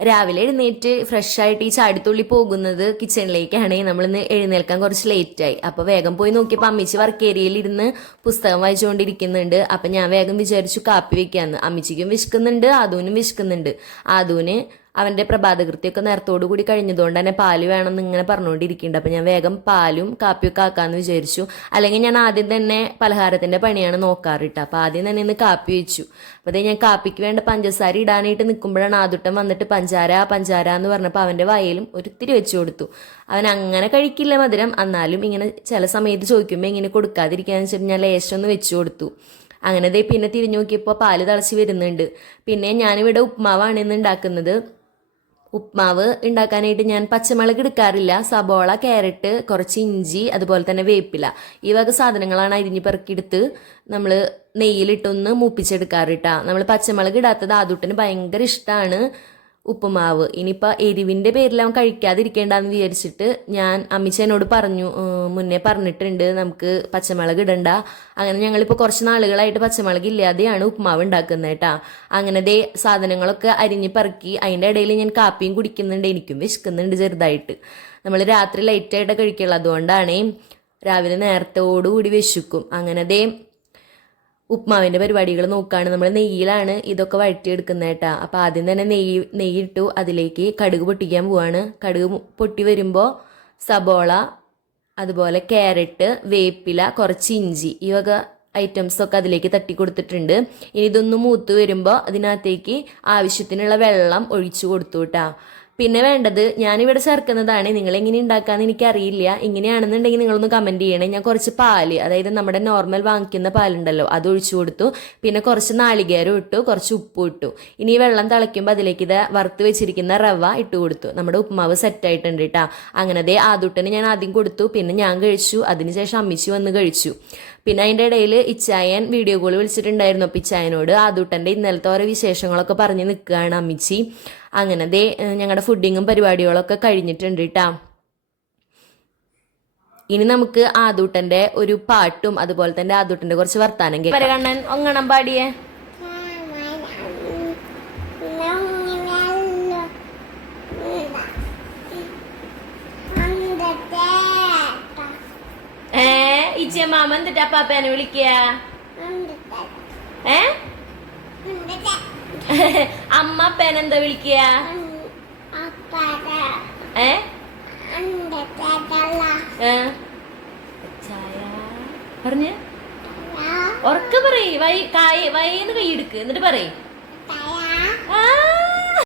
രാവിലെ എഴുന്നേറ്റ് ഫ്രഷ് ആയിട്ട് ഈ ചാടിത്തുള്ളി പോകുന്നത് കിച്ചണിലേക്കാണ്. നമ്മളിന്ന് എഴുന്നേൽക്കാൻ കുറച്ച് ലേറ്റായി. അപ്പോൾ വേഗം പോയി നോക്കിയപ്പോൾ അമ്മിച്ചി വർക്ക് ഏരിയയിൽ ഇരുന്ന് പുസ്തകം വായിച്ചുകൊണ്ടിരിക്കുന്നുണ്ട്. അപ്പം ഞാൻ വേഗം വിചാരിച്ചു കാപ്പി വെക്കാന്ന്. അമ്മിച്ചിക്കും വിശക്കുന്നുണ്ട്, ആദൂനും വിശക്കുന്നുണ്ട്. ആദൂന് അവൻ്റെ പ്രഭാതകൃത്യമൊക്കെ നേരത്തോടു കൂടി കഴിഞ്ഞതുകൊണ്ട് തന്നെ പാല് വേണമെന്ന് ഇങ്ങനെ പറഞ്ഞുകൊണ്ടിരിക്കുന്നുണ്ട്. അപ്പം ഞാൻ വേഗം പാലും കാപ്പിയൊക്കെ ആക്കാമെന്ന് വിചാരിച്ചു. അല്ലെങ്കിൽ ഞാൻ ആദ്യം തന്നെ പലഹാരത്തിൻ്റെ പണിയാണ് നോക്കാറിട്ട്. അപ്പോൾ ആദ്യം തന്നെ ഇന്ന് കാപ്പി വെച്ചു. അപ്പോൾ അതേ ഞാൻ കാപ്പിക്ക് വേണ്ട പഞ്ചസാര ഇടാനായിട്ട് നിൽക്കുമ്പോഴാണ് ആദുട്ടൻ വന്നിട്ട് പഞ്ചാര എന്ന് പറഞ്ഞപ്പോൾ അവൻ്റെ വായിലും ഒരിത്തിരി വെച്ചു കൊടുത്തു. അവൻ അങ്ങനെ കഴിക്കില്ല മധുരം, എന്നാലും ഇങ്ങനെ ചില സമയത്ത് ചോദിക്കുമ്പോൾ ഇങ്ങനെ കൊടുക്കാതിരിക്കാന്ന് വെച്ചിട്ട് ഞാൻ ലേശം ഒന്ന് വെച്ചു കൊടുത്തു. അങ്ങനെ ദേ പിന്നെ തിരിഞ്ഞു നോക്കിയപ്പോൾ പാല് തിളച്ച് വരുന്നുണ്ട്. പിന്നെ ഞാനിവിടെ ഉപ്മാവാണ് ഇന്ന് ഉണ്ടാക്കുന്നത്. ഉപ്മാവ് ഉണ്ടാക്കാനായിട്ട് ഞാൻ പച്ചമുളക് എടുക്കാറില്ല. സബോള, ക്യാരറ്റ്, കുറച്ച് ഇഞ്ചി, അതുപോലെ തന്നെ വേപ്പില, ഈ വക സാധനങ്ങളാണ് അരിഞ്ഞ് പെറുക്കിയെടുത്ത് നമ്മൾ നെയ്യിലിട്ടൊന്ന് മൂപ്പിച്ചെടുക്കാറിട്ടാ. നമ്മൾ പച്ചമുളക് ഇടാത്തത് ആദൂട്ടന് ഭയങ്കര ഇഷ്ടമാണ് ഉപ്പുമാവ്. ഇനിയിപ്പോൾ എരിവിൻ്റെ പേരിൽ അവൻ കഴിക്കാതിരിക്കേണ്ടെന്ന് വിചാരിച്ചിട്ട് ഞാൻ അമ്മിച്ചനോട് പറഞ്ഞു, മുന്നേ പറഞ്ഞിട്ടുണ്ട് നമുക്ക് പച്ചമുളക് ഇടണ്ട. അങ്ങനെ ഞങ്ങളിപ്പോൾ കുറച്ച് നാളുകളായിട്ട് പച്ചമുളക് ഇല്ലാതെയാണ് ഉപ്പുമാവ് ഉണ്ടാക്കുന്നത് കേട്ടാ. അങ്ങനെ ദേ സാധനങ്ങളൊക്കെ അരിഞ്ഞ് പറക്കി അതിൻ്റെ ഇടയിൽ ഞാൻ കാപ്പിയും കുടിക്കുന്നുണ്ട്. എനിക്കും വിശക്കുന്നുണ്ട് ചെറുതായിട്ട്. നമ്മൾ രാത്രി ലൈറ്റായിട്ട് കഴിക്കുള്ളൂ, അതുകൊണ്ടാണ് രാവിലെ നേരത്തോടുകൂടി വിശക്കും. അങ്ങനെ ദേ ഉപ്മാവിൻ്റെ പരിപാടികൾ നോക്കുകയാണ്. നമ്മൾ നെയ്യിലാണ് ഇതൊക്കെ വഴറ്റിയെടുക്കുന്നത് കേട്ടാ. അപ്പോൾ ആദ്യം തന്നെ നെയ്യിട്ടു അതിലേക്ക് കടുക് പൊട്ടിക്കാൻ പോവാണ്. കടുക് പൊട്ടി വരുമ്പോൾ സബോള, അതുപോലെ ക്യാരറ്റ്, വേപ്പില, കുറച്ച് ഇഞ്ചി, ഈ വക ഐറ്റംസൊക്കെ അതിലേക്ക് തട്ടി കൊടുത്തിട്ടുണ്ട്. ഇനി ഇതൊന്ന് മൂത്ത് വരുമ്പോൾ അതിനകത്തേക്ക് ആവശ്യത്തിനുള്ള വെള്ളം ഒഴിച്ചു കൊടുത്തു കേട്ടാ. പിന്നെ വേണ്ടത് ഞാനിവിടെ ചേർക്കുന്നതാണ്. നിങ്ങൾ എങ്ങനെ ഉണ്ടാക്കാന്ന് എനിക്കറിയില്ല. ഇങ്ങനെയാണെന്നുണ്ടെങ്കിൽ നിങ്ങളൊന്ന് കമൻറ്റ് ചെയ്യണേ. ഞാൻ കുറച്ച് പാല്, അതായത് നമ്മുടെ നോർമൽ വാങ്ങിക്കുന്ന പാലുണ്ടല്ലോ, അത് ഒഴിച്ചു കൊടുത്തു. പിന്നെ കുറച്ച് നാളികേരം ഇട്ടു, കുറച്ച് ഉപ്പ് ഇട്ടു. ഇനി ഈ വെള്ളം തിളയ്ക്കുമ്പോൾ അതിലേക്ക് ഇത് വറുത്ത് വെച്ചിരിക്കുന്ന റവ ഇട്ട് കൊടുത്തു. നമ്മുടെ ഉപ്മാവ് സെറ്റായിട്ടുണ്ട് കേട്ടാ. അങ്ങനെ ദേ ആദൂട്ടന് ഞാൻ ആദ്യം കൊടുത്തു, പിന്നെ ഞാൻ കഴിച്ചു. അതിനുശേഷം അമ്മിച്ചി വന്ന് കഴിച്ചു. പിന്നെ അതിൻ്റെ ഇടയിൽ ഇച്ചായൻ വീഡിയോ കോൾ വിളിച്ചിട്ടുണ്ടായിരുന്നു. അപ്പം ഇച്ചായനോട് ആദൂട്ടൻ്റെ ഇന്നലത്തെ ഓരോ വിശേഷങ്ങളൊക്കെ പറഞ്ഞ് നിൽക്കുകയാണ് അമ്മിച്ചി. അങ്ങനെ ദേ ഞങ്ങളുടെ ഫുഡിങ്ങും പരിപാടികളൊക്കെ കഴിഞ്ഞിട്ടുണ്ട് കേട്ടാ. ഇനി നമുക്ക് ആദൂട്ടൻ്റെ ഒരു പാട്ടും അതുപോലെ തന്നെ ആദൂട്ടൻ്റെ കുറച്ച് വർത്താനം കേൾക്കാം. കണ്ണൻ ഒങ്ങണം പാടിയേ. മാമ എന്നിട്ട് അപ്പാപ്പേനെ വിളിക്കുക. അമ്മ അപ്പേനെന്താ വിളിക്കുക? പറഞ്ഞ ഉറക്കെ പറയ്. വൈന്ന് കൈ എടുക്ക് എന്നിട്ട് പറയ്.